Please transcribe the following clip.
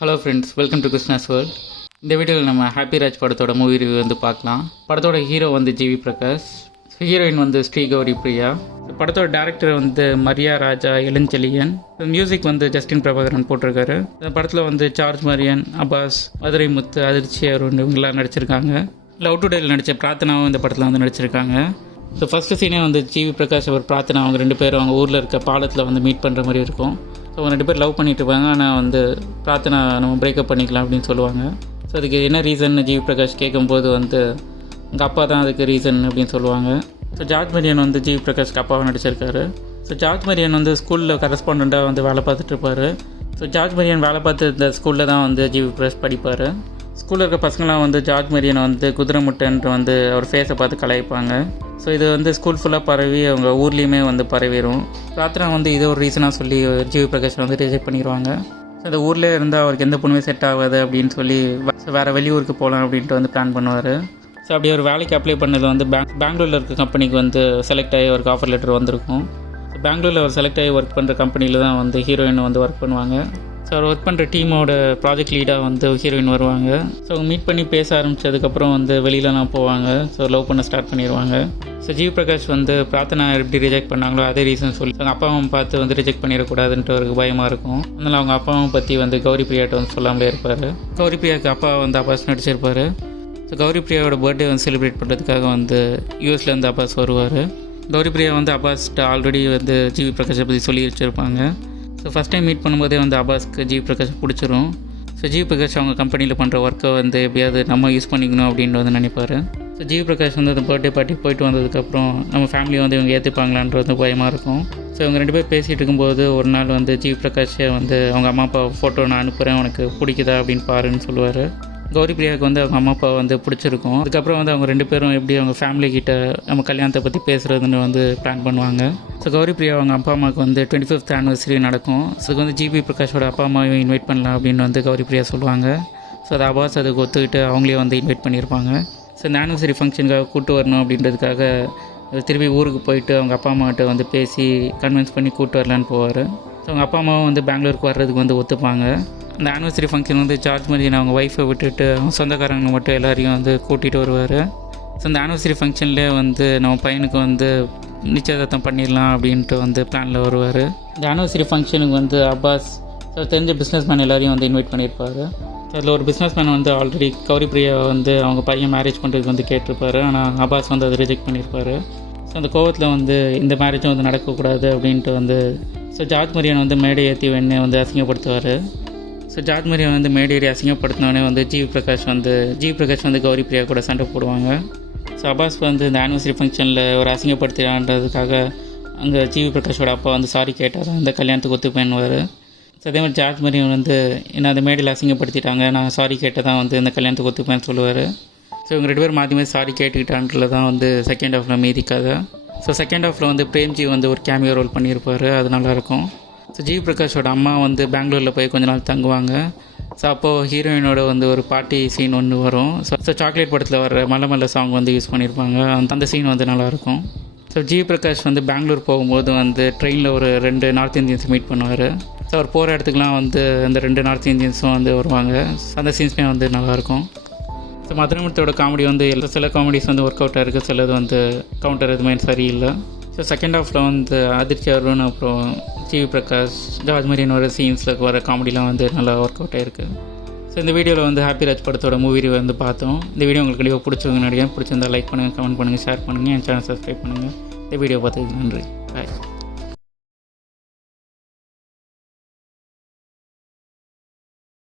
Hello friends, welcome to Krishna's world. இந்த வீடியோவில் நம்ம ஹாப்பி ராஜ் படத்தோட மூவி ரிவ்யூ வந்து பார்க்கலாம். படத்தோட ஹீரோ வந்து ஜிவி பிரகாஷ், ஹீரோயின் வந்து ஸ்ரீ கௌரி பிரியா. படத்தோட டேரக்டர் வந்து மரியா ராஜா இளஞ்செழியன். மியூசிக் வந்து ஜஸ்டின் பிரபாகரன் போட்டிருக்காரு. இந்த படத்தில் வந்து சார்ஜ் மரியன், அப்பாஸ், மதுரை முத்து, அதிர்ச்சி அருண் இவங்கெல்லாம் நடிச்சிருக்காங்க. லவ் டுடேயில் நடித்த பிரார்த்தனாவும் இந்த படத்தில் வந்து நடிச்சிருக்காங்க. ஸோ ஃபஸ்ட்டு சீனே வந்து ஜிவி பிரகாஷ் அவர் பிரார்த்தனா அவங்க ரெண்டு பேரும் அவங்க ஊரில் இருக்க பாலத்தில் வந்து மீட் பண்ணுற மாதிரி இருக்கும். ஸோ அவங்க ரெண்டு பேர் லவ் பண்ணிட்டு இருப்பாங்க. ஆனால் வந்து பிரார்த்தனா நம்ம பிரேக்கப் பண்ணிக்கலாம் அப்படின்னு சொல்லுவாங்க. ஸோ அதுக்கு என்ன ரீசன் ஜிவி பிரகாஷ் கேட்கும்போது வந்து எங்கள் அப்பா தான் அதுக்கு ரீசன் அப்படின்னு சொல்லுவாங்க. ஸோ ஜார்ஜ் மரியன் வந்து ஜிவி பிரகாஷ்க்கு அப்பாவை நடிச்சிருக்காரு. ஸோ ஜார்ஜ் மரியன் வந்து ஸ்கூலில் கரஸ்பாண்டாக வந்து வேலை பார்த்துட்டு இருப்பார். ஸோ ஜார்ஜ் மரியன் வேலை பார்த்து இந்த ஸ்கூலில் தான் வந்து ஜிவி பிரகாஷ் படிப்பார். ஸ்கூலில் இருக்க பசங்களாம் வந்து ஜார்ஜ் மரியனை வந்து குதிரை முட்டைன்ட்டு வந்து அவர் ஃபேஸை பார்த்து கலாய்ப்பாங்க. ஸோ இது வந்து ஸ்கூல் ஃபுல்லாக பரவி அவங்க ஊர்லேயுமே வந்து பரவிடும். ராத்திரா வந்து இது ஒரு ரீசனாக சொல்லி ஜிவி பிரகாஷ் வந்து ரிஜெக்ட் பண்ணிடுவாங்க. ஸோ இந்த ஊர்லேயே இருந்தால் அவருக்கு எந்த பொண்ணுமே செட் ஆகாது அப்படின்னு சொல்லி வேறு வெளியூருக்கு போகலாம் அப்படின்ட்டு வந்து பிளான் பண்ணுவார். ஸோ அப்படி ஒரு வேலைக்கு அப்ளை பண்ணது வந்து பெங்களூரில் இருக்க கம்பெனிக்கு வந்து செலக்ட் ஆகி அவருக்கு ஆஃபர் லெட்டர் வந்திருக்கும். ஸோ பெங்களூரில் அவர் செலக்ட் ஆகி ஒர்க் பண்ணுற கம்பெனியில் தான் வந்து ஹீரோயின் வந்து ஒர்க் பண்ணுவாங்க. ஸோ அவர் ஒர்க் பண்ணுற டீமோட ப்ராஜெக்ட் லீடாக வந்து ஹீரோயின் வருவாங்க. ஸோ அவங்க மீட் பண்ணி பேச ஆரம்பித்ததுக்கப்புறம் வந்து வெளியிலலாம் போவாங்க. ஸோ லவ் பண்ண ஸ்டார்ட் பண்ணிடுவாங்க. ஸோ ஜிவி பிரகாஷ் வந்து பிரார்த்தனா எப்படி ரிஜெக்ட் பண்ணாங்களோ அதே ரீசன் சொல்லி அவங்க அப்பாவும் பார்த்து வந்து ரிஜெக்ட் பண்ணிடக்கூடாதுன்ட்டு அவருக்கு பயமாக இருக்கும். அதனால் அவங்க அப்பாவும் பற்றி வந்து கௌரி பிரியாட்ட வந்து சொல்லாமலே இருப்பார். கௌரி பிரியாவுக்கு அப்பா வந்து அப்பாஸ் நடிச்சிருப்பார். ஸோ கௌரி பிரியாவோட பர்த்டே வந்து செலிப்ரேட் பண்ணுறதுக்காக வந்து யூஎஸ்லேருந்து அப்பாஸ் வருவார். கௌரி பிரியா வந்து அப்பாஸ்கிட்ட ஆல்ரெடி வந்து ஜிவி பிரகாஷை பற்றி சொல்லி வச்சுருப்பாங்க. ஸோ ஃபஸ்ட் டைம் மீட் பண்ணும்போதே வந்து அப்பாஸ்க்கு ஜிவி பிரகாஷ் பிடிச்சிரும். ஸோ ஜிவி பிரகாஷ் அவங்க கம்பெனியில் பண்ணுற ஒர்க்கை வந்து எப்படியாவது நம்ம யூஸ் பண்ணிக்கணும் அப்படின்னு வந்து நினைப்பார். ஸோ ஜிவி பிரகாஷ் வந்து அந்த பர்த்டே பார்ட்டி போயிட்டு வந்ததுக்கப்புறம் நம்ம ஃபேமிலியை வந்து இவங்க ஏற்றுப்பாங்களான்றது பயமாக இருக்கும். ஸோ இவங்க ரெண்டு பேர் பேசிகிட்டு இருக்கும்போது ஒரு நாள் வந்து ஜிவி பிரகாஷை வந்து அவங்க அம்மா அப்பா ஃபோட்டோ நான் அனுப்புகிறேன், உனக்கு பிடிக்குதா அப்படின்னு பாருன்னு சொல்லுவார். கௌரி பிரியாவுக்கு வந்து அவங்க அம்மா அப்பா வந்து பிடிச்சிருக்கும். அதுக்கப்புறம் வந்து அவங்க ரெண்டு பேரும் எப்படி அவங்க ஃபேமிலிக்கிட்ட நம்ம கல்யாணத்தை பற்றி பேசுகிறதுன்னு வந்து பிளான் பண்ணுவாங்க. ஸோ கௌரி பிரியா அவங்க அப்பா அம்மாவுக்கு வந்து 25th ஆனிவர்சரி நடக்கும். ஸோ அதுக்கு வந்து ஜிவி பிரகாஷோட அப்பா அம்மாவையும் இன்வைட் பண்ணலாம் அப்படின்னு வந்து கௌரி பிரியா சொல்லுவாங்க. ஸோ அது அப்பாஸ் அதுக்கு ஒத்துக்கிட்டு அவங்களே வந்து இன்வைட் பண்ணியிருப்பாங்க. ஸோ இந்த ஆனிவர்சரி ஃபங்க்ஷனுக்காக கூப்பிட்டு வரணும் அப்படின்றதுக்காக திருப்பி ஊருக்கு போயிட்டு அவங்க அப்பா அம்மாகிட்ட வந்து பேசி கன்வின்ஸ் பண்ணி கூப்பிட்டு வரலான்னு போவார். ஸோ அவங்க அப்பா அம்மாவும் வந்து பெங்களூருக்கு வர்றதுக்கு வந்து ஒத்துப்பாங்க. அந்த ஆனிவர்சரி ஃபங்க்ஷன் வந்து சார்ஜ் மரியன் அவங்க ஒய்ஃபை விட்டுட்டு அவங்க சொந்தக்காரங்க மட்டும் எல்லாரையும் வந்து கூட்டிகிட்டு வருவார். ஸோ அந்த ஆனிவர்சரி ஃபங்க்ஷன்லேயே வந்து நம்ம பையனுக்கு வந்து நிச்சயதார்த்தம் பண்ணிடலாம் அப்படின்ட்டு வந்து பிளானில் வருவார். இந்த ஆனிவர்சரி ஃபங்க்ஷனுக்கு வந்து அப்பாஸ் தெரிஞ்ச பிஸ்னஸ் மேன் எல்லாரையும் வந்து இன்வைட் பண்ணியிருப்பார். அதில் ஒரு பிஸ்னஸ் மேன் வந்து ஆல்ரெடி கௌரி பிரியா வந்து அவங்க பையன் மேரேஜ் பண்ணுறதுக்கு வந்து கேட்டிருப்பாரு. ஆனால் அப்பாஸ் வந்து அதை ரிஜெக்ட் பண்ணியிருப்பார். ஸோ அந்த கோவத்தில் வந்து இந்த மேரேஜும் வந்து நடக்கக்கூடாது அப்படின்ட்டு வந்து ஜார்ஜ் மரியன் வந்து மேடை ஏற்றி வேணே வந்து அசிங்கப்படுத்துவார். ஸோ ஜார்ஜ் மரியன் வந்து மேடேறி அசிங்கப்படுத்தினோடனே வந்து ஜிவி பிரகாஷ் வந்து கௌரி பிரியா கூட சண்டை போடுவாங்க. ஸோ அப்பாஸ் வந்து இந்த ஆனிவர்சரி ஃபங்க்ஷனில் ஒரு அசிங்கப்படுத்தினான்றதுக்காக அங்கே ஜிவி பிரகாஷோட அப்பா வந்து சாரி கேட்டார், அந்த கல்யாணத்துக்கு ஒத்துப்பேன்னுவார். ஸோ அதே மாதிரி ஜார்ஜ் மரியன் வந்து என்ன அந்த மேடையில் அசிங்கப்படுத்திட்டாங்க, நான் சாரி கேட்டதான் வந்து இந்த கல்யாணத்துக்கு ஒத்துப்பேன்னு சொல்லுவார். ஸோ இவங்க ரெண்டு பேர் மாற்றி சாரி கேட்டுக்கிட்டான்றது தான் வந்து செகண்ட் ஹாஃபில் மீதி கதை. ஸோ செகண்ட் ஹாஃபில் வந்து பிரேம்ஜி வந்து ஒரு கேமியோ ரோல் பண்ணியிருப்பார், அது நல்லாயிருக்கும். ஸோ ஜிவி பிரகாஷோட அம்மா வந்து பெங்களூரில் போய் கொஞ்ச நாள் தங்குவாங்க. ஸோ அப்போது ஹீரோயினோட வந்து ஒரு பார்ட்டி சீன் ஒன்று வரும். ஸோ சாக்லேட் படத்தில் வர மல்ல மல்ல சாங் வந்து யூஸ் பண்ணியிருப்பாங்க. அந்த சீன் வந்து நல்லாயிருக்கும். ஸோ ஜிவி பிரகாஷ் வந்து பெங்களூர் போகும்போது வந்து ட்ரெயினில் ஒரு 2 நார்த் இந்தியன்ஸ் மீட் பண்ணுவார். ஸோ அவர் போகிற இடத்துக்குலாம் வந்து அந்த 2 நார்த் இந்தியன்ஸும் வந்து வருவாங்க. அந்த சீன்ஸுமே வந்து நல்லாயிருக்கும். ஸோ மதுரமுத்தோட காமெடி வந்து சில காமெடிஸ் வந்து ஒர்க் அவுட்டாக இருக்குது, சிலது வந்து கவுண்டர் எதுவுமே சரியில்லை. ஸோ செகண்ட் ஹாஃபில் வந்து அதிர்ச்சி அருண் அப்புறம் ஜிவி பிரகாஷ் ஜார்ஜ் மரியன் வர சீன்ஸில் வர காமெடிலாம் வந்து நல்லா ஒர்க் அவுட் ஆகிருக்கு. ஸோ இந்த வீடியோவில் வந்து ஹாப்பி ராஜ் படத்தோட மூவி ரிவ்யூ வந்து பார்த்தோம். இந்த வீடியோ உங்களுக்கு கண்டிப்பாக பிடிச்சவங்க பிடிச்சிருந்தா லைக் பண்ணுங்கள், கமெண்ட் பண்ணுங்கள், ஷேர் பண்ணுங்கள், என் சேனல் சப்ஸ்கிரைப் பண்ணுங்கள். இந்த வீடியோ பார்த்ததுக்கு நன்றி. பாய்.